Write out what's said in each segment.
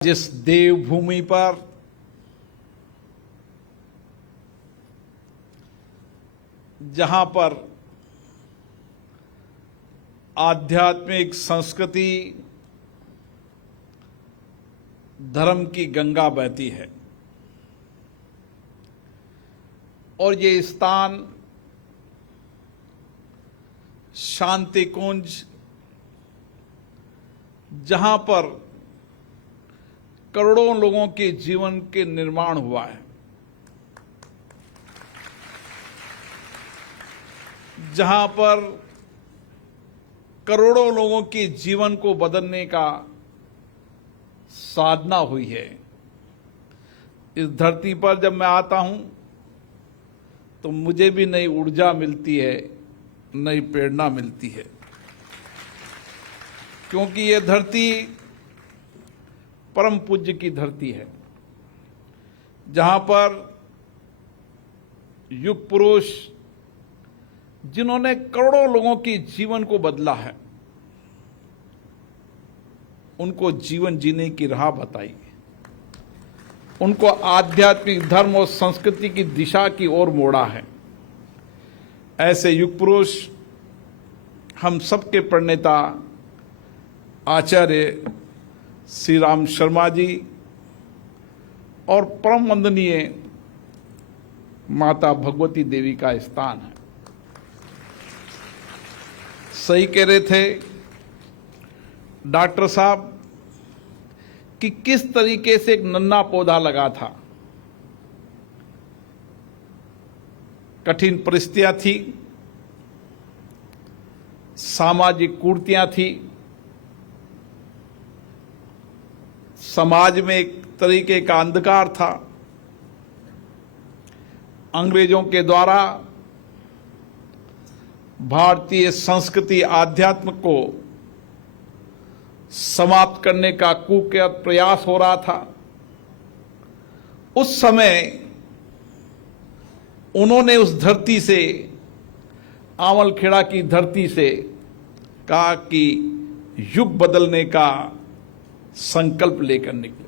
जिस देवभूमि पर जहां पर आध्यात्मिक संस्कृति धर्म की गंगा बहती है और ये स्थान शांति कुंज जहां पर करोड़ों लोगों के जीवन के निर्माण हुआ है, जहां पर करोड़ों लोगों के जीवन को बदलने का साधना हुई है। इस धरती पर जब मैं आता हूं तो मुझे भी नई ऊर्जा मिलती है, नई प्रेरणा मिलती है, क्योंकि ये धरती परम पूज्य की धरती है, जहां पर युग पुरुष जिन्होंने करोड़ों लोगों के जीवन को बदला है, उनको जीवन जीने की राह बताई, उनको आध्यात्मिक धर्म और संस्कृति की दिशा की ओर मोड़ा है। ऐसे युग पुरुष हम सबके प्रणेता आचार्य श्री राम शर्मा जी और परम वंदनीय माता भगवती देवी का स्थान है। सही कह रहे थे डॉक्टर साहब कि किस तरीके से एक नन्हा पौधा लगा था, कठिन परिस्थितियां थी, सामाजिक कुरीतियां थी, समाज में एक तरीके का अंधकार था, अंग्रेजों के द्वारा भारतीय संस्कृति आध्यात्म को समाप्त करने का कुख्यात प्रयास हो रहा था। उस समय उन्होंने उस धरती से, आंवलखेड़ा की धरती से कहा कि युग बदलने का संकल्प लेकर निकले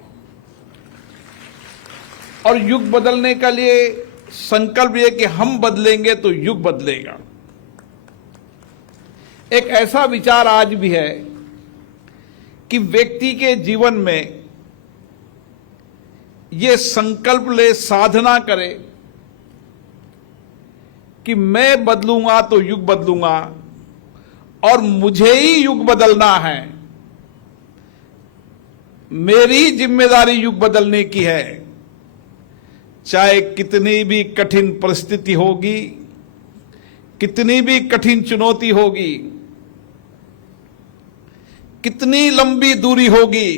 और युग बदलने के लिए संकल्प ये कि हम बदलेंगे तो युग बदलेगा। एक ऐसा विचार आज भी है कि व्यक्ति के जीवन में ये संकल्प ले, साधना करे कि मैं बदलूंगा तो युग बदलूंगा और मुझे ही युग बदलना है, मेरी जिम्मेदारी युग बदलने की है। चाहे कितनी भी कठिन परिस्थिति होगी, कितनी भी कठिन चुनौती होगी, कितनी लंबी दूरी होगी,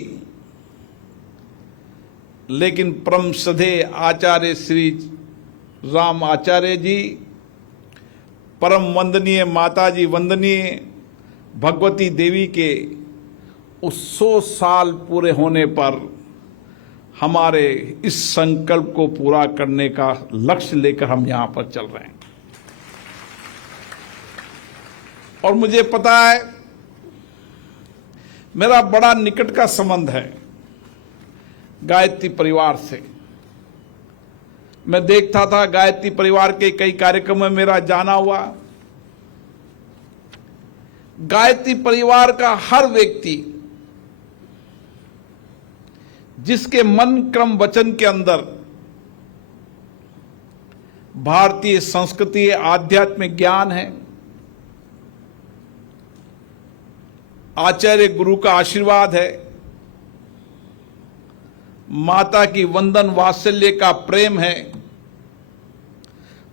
लेकिन परम श्रद्धेय आचार्य श्री राम आचार्य जी, परम वंदनीय माता जी वंदनीय भगवती देवी के उस 100 साल पूरे होने पर हमारे इस संकल्प को पूरा करने का लक्ष्य लेकर हम यहां पर चल रहे हैं। और मुझे पता है, मेरा बड़ा निकट का संबंध है गायत्री परिवार से। मैं देखता था गायत्री परिवार के कई कार्यक्रमों में मेरा जाना हुआ। गायत्री परिवार का हर व्यक्ति जिसके मन क्रम वचन के अंदर भारतीय संस्कृति आध्यात्मिक ज्ञान है, आचार्य गुरु का आशीर्वाद है, माता की वंदन वात्सल्य का प्रेम है,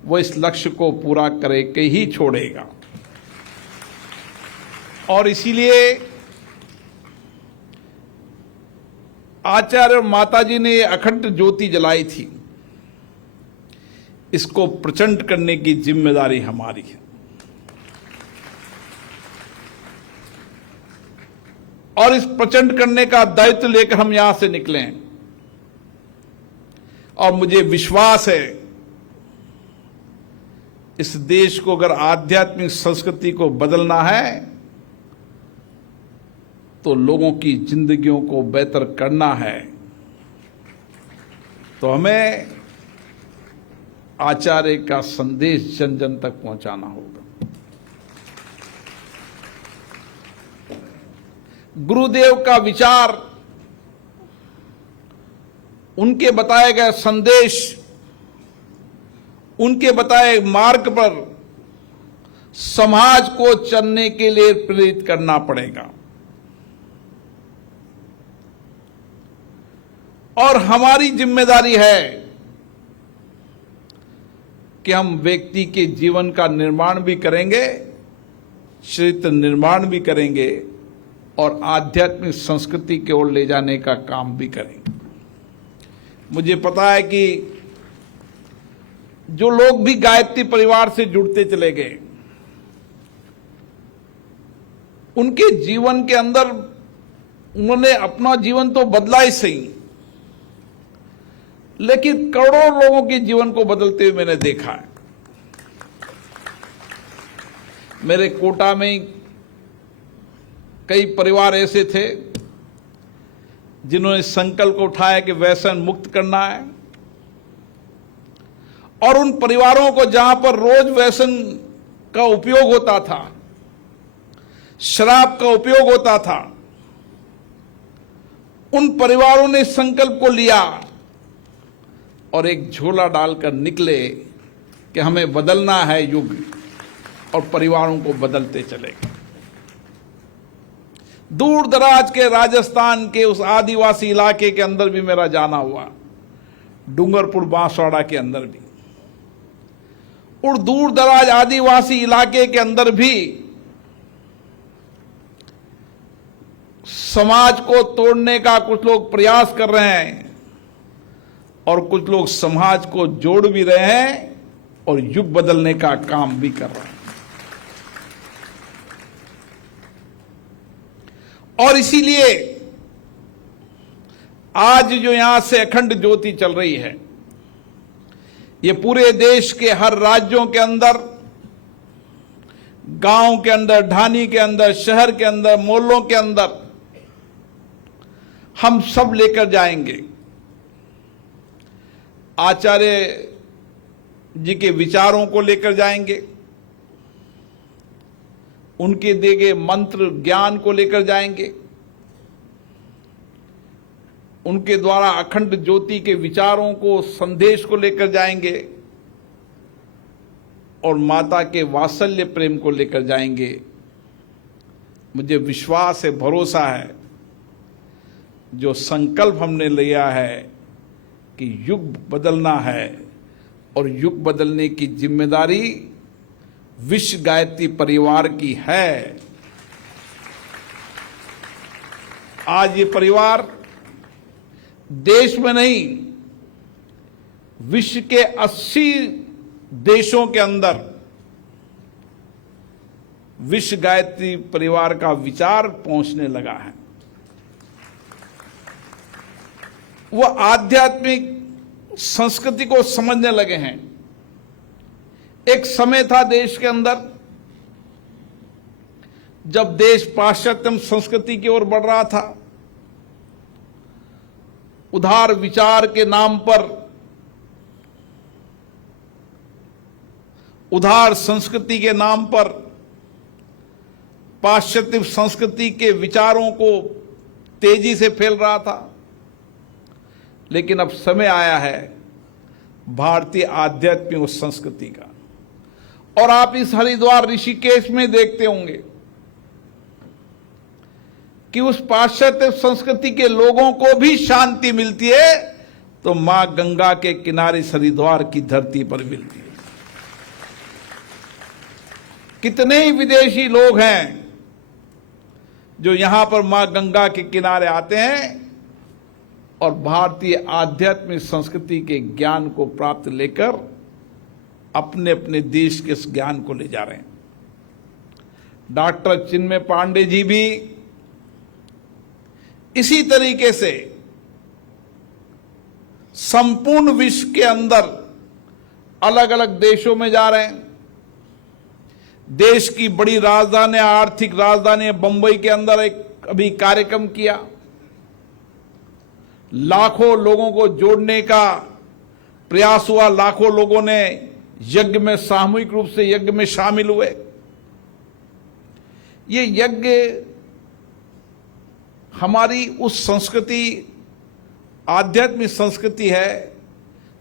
वो इस लक्ष्य को पूरा करे के ही छोड़ेगा। और इसीलिए आचार्य और माता जी ने अखंड ज्योति जलाई थी, इसको प्रचंड करने की जिम्मेदारी हमारी है। और इस प्रचंड करने का दायित्व लेकर हम यहां से निकले हैं। और मुझे विश्वास है, इस देश को अगर आध्यात्मिक संस्कृति को बदलना है तो लोगों की जिंदगियों को बेहतर करना है तो हमें आचार्य का संदेश जन जन तक पहुंचाना होगा। गुरुदेव का विचार, उनके बताए गए संदेश, उनके बताए मार्ग पर समाज को चलने के लिए प्रेरित करना पड़ेगा। और हमारी जिम्मेदारी है कि हम व्यक्ति के जीवन का निर्माण भी करेंगे, चरित्र निर्माण भी करेंगे और आध्यात्मिक संस्कृति की ओर ले जाने का काम भी करेंगे। मुझे पता है कि जो लोग भी गायत्री परिवार से जुड़ते चले गए, उनके जीवन के अंदर उन्होंने अपना जीवन तो बदला ही सही, लेकिन करोड़ों लोगों के जीवन को बदलते हुए मैंने देखा है। मेरे कोटा में कई परिवार ऐसे थे जिन्होंने संकल्प उठाया कि व्यसन मुक्त करना है, और उन परिवारों को जहां पर रोज व्यसन का उपयोग होता था, शराब का उपयोग होता था, उन परिवारों ने संकल्प को लिया और एक झोला डालकर निकले कि हमें बदलना है युग, और परिवारों को बदलते चले गए। दूर दराज के राजस्थान के उस आदिवासी इलाके के अंदर भी मेरा जाना हुआ, डूंगरपुर बांसवाड़ा के अंदर भी, और दूर दराज आदिवासी इलाके के अंदर भी समाज को तोड़ने का कुछ लोग प्रयास कर रहे हैं और कुछ लोग समाज को जोड़ भी रहे हैं और युग बदलने का काम भी कर रहे हैं। और इसीलिए आज जो यहां से अखंड ज्योति चल रही है, ये पूरे देश के हर राज्यों के अंदर, गांव के अंदर, ढानी के अंदर, शहर के अंदर, मोहल्लों के अंदर हम सब लेकर जाएंगे। आचार्य जी के विचारों को लेकर जाएंगे, उनके दिए गए मंत्र ज्ञान को लेकर जाएंगे, उनके द्वारा अखंड ज्योति के विचारों को, संदेश को लेकर जाएंगे, और माता के वात्सल्य प्रेम को लेकर जाएंगे। मुझे विश्वास है, भरोसा है, जो संकल्प हमने लिया है कि युग बदलना है और युग बदलने की जिम्मेदारी विश्व गायत्री परिवार की है। आज ये परिवार देश में नहीं, विश्व के 80 देशों के अंदर विश्व गायत्री परिवार का विचार पहुंचने लगा है। वो आध्यात्मिक संस्कृति को समझने लगे हैं। एक समय था देश के अंदर जब देश पाश्चात्य संस्कृति की ओर बढ़ रहा था, उदार विचार के नाम पर, उदार संस्कृति के नाम पर पाश्चात्य संस्कृति के विचारों को तेजी से फैल रहा था। लेकिन अब समय आया है भारतीय आध्यात्मिक संस्कृति का, और आप इस हरिद्वार ऋषिकेश में देखते होंगे कि उस पाश्चात्य संस्कृति के लोगों को भी शांति मिलती है तो मां गंगा के किनारे हरिद्वार की धरती पर मिलती है। कितने ही विदेशी लोग हैं जो यहां पर मां गंगा के किनारे आते हैं और भारतीय आध्यात्मिक संस्कृति के ज्ञान को प्राप्त लेकर अपने अपने देश के इस ज्ञान को ले जा रहे हैं। डॉक्टर चिन्मय पांडे जी भी इसी तरीके से संपूर्ण विश्व के अंदर अलग अलग देशों में जा रहे हैं। देश की बड़ी राजधानी, आर्थिक राजधानी बंबई के अंदर एक अभी कार्यक्रम किया, लाखों लोगों को जोड़ने का प्रयास हुआ, लाखों लोगों ने यज्ञ में सामूहिक रूप से यज्ञ में शामिल हुए। ये यज्ञ हमारी उस संस्कृति, आध्यात्मिक संस्कृति है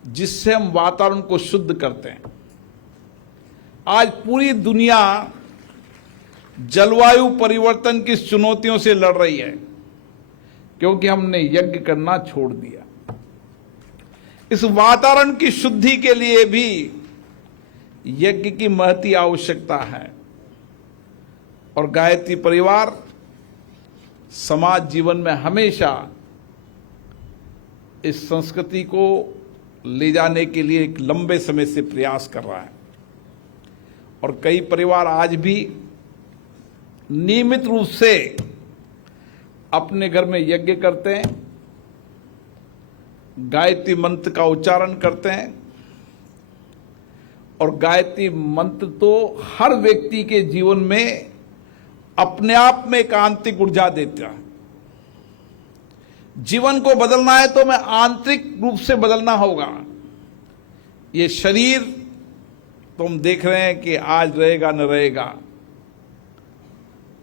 जिससे हम वातावरण को शुद्ध करते हैं। आज पूरी दुनिया जलवायु परिवर्तन की चुनौतियों से लड़ रही है क्योंकि हमने यज्ञ करना छोड़ दिया। इस वातावरण की शुद्धि के लिए भी यज्ञ की महती आवश्यकता है और गायत्री परिवार समाज जीवन में हमेशा इस संस्कृति को ले जाने के लिए एक लंबे समय से प्रयास कर रहा है और कई परिवार आज भी नियमित रूप से अपने घर में यज्ञ करते हैं, गायत्री मंत्र का उच्चारण करते हैं और गायत्री मंत्र तो हर व्यक्ति के जीवन में अपने आप में एक आंतरिक ऊर्जा देता है। जीवन को बदलना है तो हमें आंतरिक रूप से बदलना होगा। ये शरीर तो हम देख रहे हैं कि आज रहेगा न रहेगा,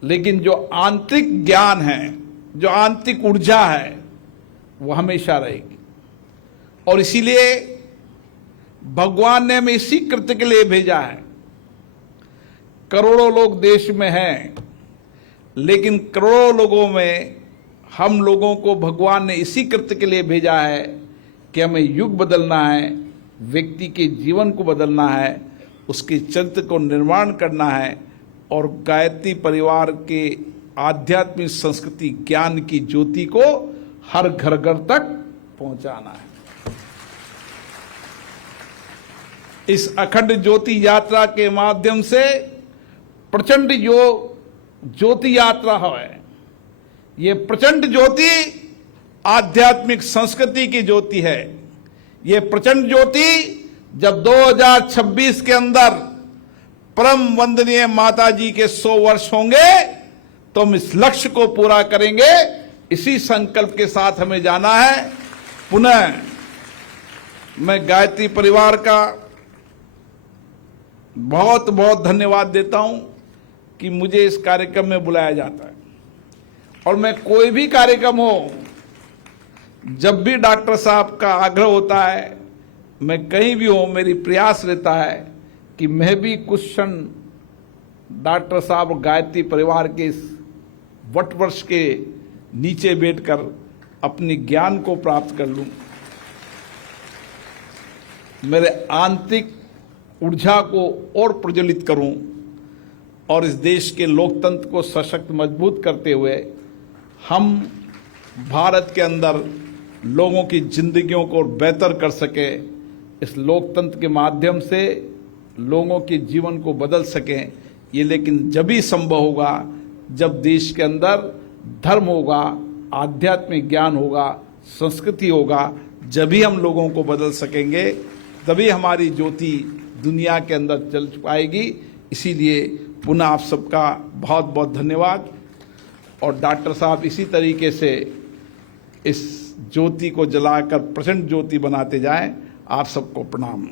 लेकिन जो आंतरिक ज्ञान है, जो आंतरिक ऊर्जा है, वो हमेशा रहेगी। और इसीलिए भगवान ने हमें इसी कृत्य के लिए भेजा है। करोड़ों लोग देश में हैं, लेकिन करोड़ों लोगों में हम लोगों को भगवान ने इसी कृत्य के लिए भेजा है कि हमें युग बदलना है, व्यक्ति के जीवन को बदलना है, उसके चरित्र को निर्माण करना है और गायत्री परिवार के आध्यात्मिक संस्कृति ज्ञान की ज्योति को हर घर घर तक पहुंचाना है। इस अखंड ज्योति यात्रा के माध्यम से प्रचंड जो ज्योति यात्रा है, ये प्रचंड ज्योति आध्यात्मिक संस्कृति की ज्योति है। ये प्रचंड ज्योति जब 2026 के अंदर परम वंदनीय माता जी के 100 वर्ष होंगे तो हम इस लक्ष्य को पूरा करेंगे। इसी संकल्प के साथ हमें जाना है। पुनः मैं गायत्री परिवार का बहुत बहुत धन्यवाद देता हूं कि मुझे इस कार्यक्रम में बुलाया जाता है और मैं कोई भी कार्यक्रम हो, जब भी डॉक्टर साहब का आग्रह होता है, मैं कहीं भी हूं, मेरी प्रयास रहता है कि मैं भी कुछ क्षण डॉक्टर साहब और गायत्री परिवार के इस वटवृक्ष के नीचे बैठकर अपनी ज्ञान को प्राप्त कर लूं, मेरे आंतरिक ऊर्जा को और प्रज्वलित करूं और इस देश के लोकतंत्र को सशक्त मजबूत करते हुए हम भारत के अंदर लोगों की जिंदगियों को बेहतर कर सके। इस लोकतंत्र के माध्यम से लोगों के जीवन को बदल सकें। ये लेकिन जब ही संभव होगा जब देश के अंदर धर्म होगा, आध्यात्मिक ज्ञान होगा, संस्कृति होगा, जब ही हम लोगों को बदल सकेंगे, तभी हमारी ज्योति दुनिया के अंदर चल पाएगी। इसीलिए पुनः आप सबका बहुत बहुत धन्यवाद और डॉक्टर साहब इसी तरीके से इस ज्योति को जलाकर प्रचंड ज्योति बनाते जाएं। आप सबको प्रणाम।